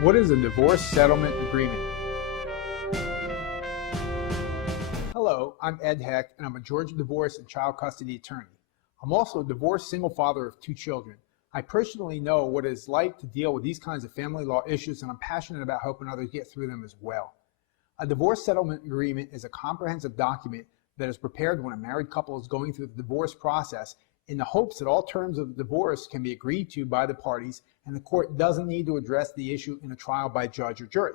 What is a divorce settlement agreement? Hello, I'm Ed Hecht, and I'm a Georgia divorce and child custody attorney. I'm also a divorced single father of 2 children. I personally know what it is like to deal with these kinds of family law issues, and I'm passionate about helping others get through them as well. A divorce settlement agreement is a comprehensive document that is prepared when a married couple is going through the divorce process in the hopes that all terms of the divorce can be agreed to by the parties and the court doesn't need to address the issue in a trial by judge or jury.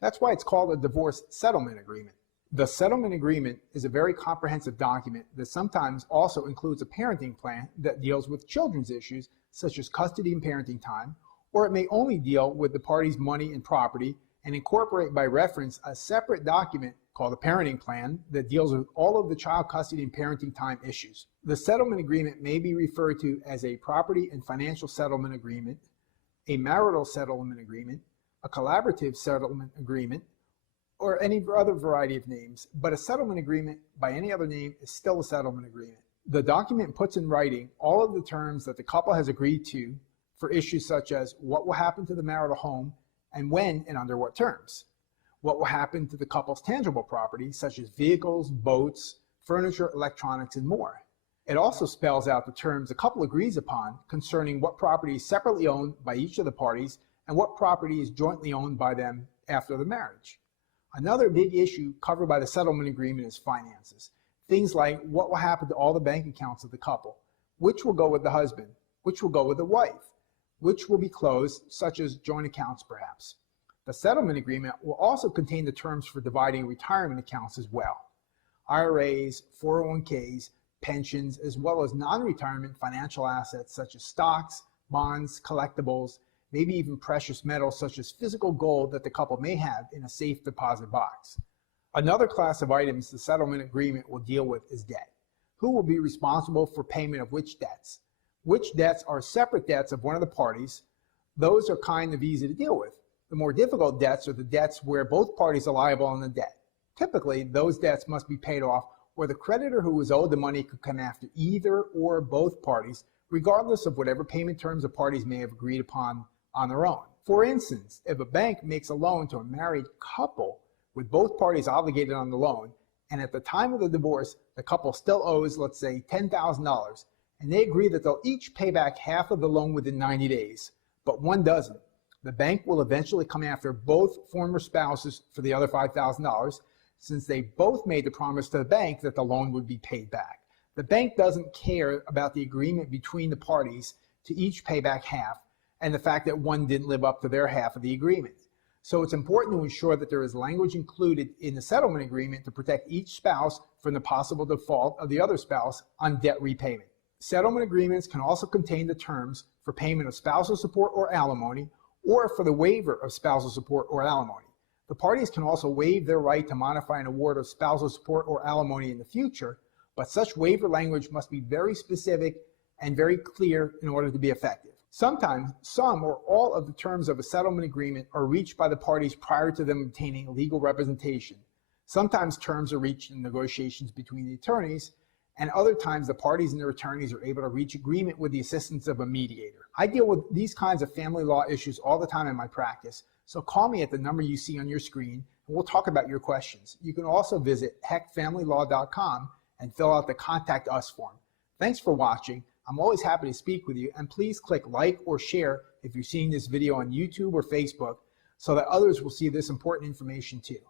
That's why it's called a divorce settlement agreement. The settlement agreement is a very comprehensive document that sometimes also includes a parenting plan that deals with children's issues such as custody and parenting time, or it may only deal with the parties' money and property and incorporate by reference a separate document called a parenting plan that deals with all of the child custody and parenting time issues. The settlement agreement may be referred to as a property and financial settlement agreement, a marital settlement agreement, a collaborative settlement agreement, or any other variety of names, but a settlement agreement by any other name is still a settlement agreement. The document puts in writing all of the terms that the couple has agreed to for issues such as what will happen to the marital home and when and under what terms. What will happen to the couple's tangible property, such as vehicles, boats, furniture, electronics, and more. It also spells out the terms the couple agrees upon concerning what property is separately owned by each of the parties and what property is jointly owned by them after the marriage. Another big issue covered by the settlement agreement is finances. Things like what will happen to all the bank accounts of the couple, which will go with the husband, which will go with the wife, which will be closed, such as joint accounts perhaps. The settlement agreement will also contain the terms for dividing retirement accounts as well. IRAs, 401ks, pensions, as well as non-retirement financial assets such as stocks, bonds, collectibles, maybe even precious metals such as physical gold that the couple may have in a safe deposit box. Another class of items the settlement agreement will deal with is debt. Who will be responsible for payment of which debts? Which debts are separate debts of one of the parties? Those are kind of easy to deal with. The more difficult debts are the debts where both parties are liable on the debt. Typically, those debts must be paid off, or the creditor who was owed the money could come after either or both parties, regardless of whatever payment terms the parties may have agreed upon on their own. For instance, if a bank makes a loan to a married couple with both parties obligated on the loan, and at the time of the divorce, the couple still owes, let's say, $10,000, and they agree that they'll each pay back half of the loan within 90 days, but one doesn't, the bank will eventually come after both former spouses for the other $5,000 since they both made the promise to the bank that the loan would be paid back. The bank doesn't care about the agreement between the parties to each pay back half and the fact that one didn't live up to their half of the agreement. So it's important to ensure that there is language included in the settlement agreement to protect each spouse from the possible default of the other spouse on debt repayment. Settlement agreements can also contain the terms for payment of spousal support or alimony, or for the waiver of spousal support or alimony. The parties can also waive their right to modify an award of spousal support or alimony in the future, but such waiver language must be very specific and very clear in order to be effective. Sometimes some or all of the terms of a settlement agreement are reached by the parties prior to them obtaining legal representation. Sometimes terms are reached in negotiations between the attorneys, and other times the parties and their attorneys are able to reach agreement with the assistance of a mediator. I deal with these kinds of family law issues all the time in my practice, so call me at the number you see on your screen and we'll talk about your questions. You can also visit hectfamilylaw.com and fill out the Contact Us form. Thanks for watching. I'm always happy to speak with you, and please click like or share if you're seeing this video on YouTube or Facebook so that others will see this important information too.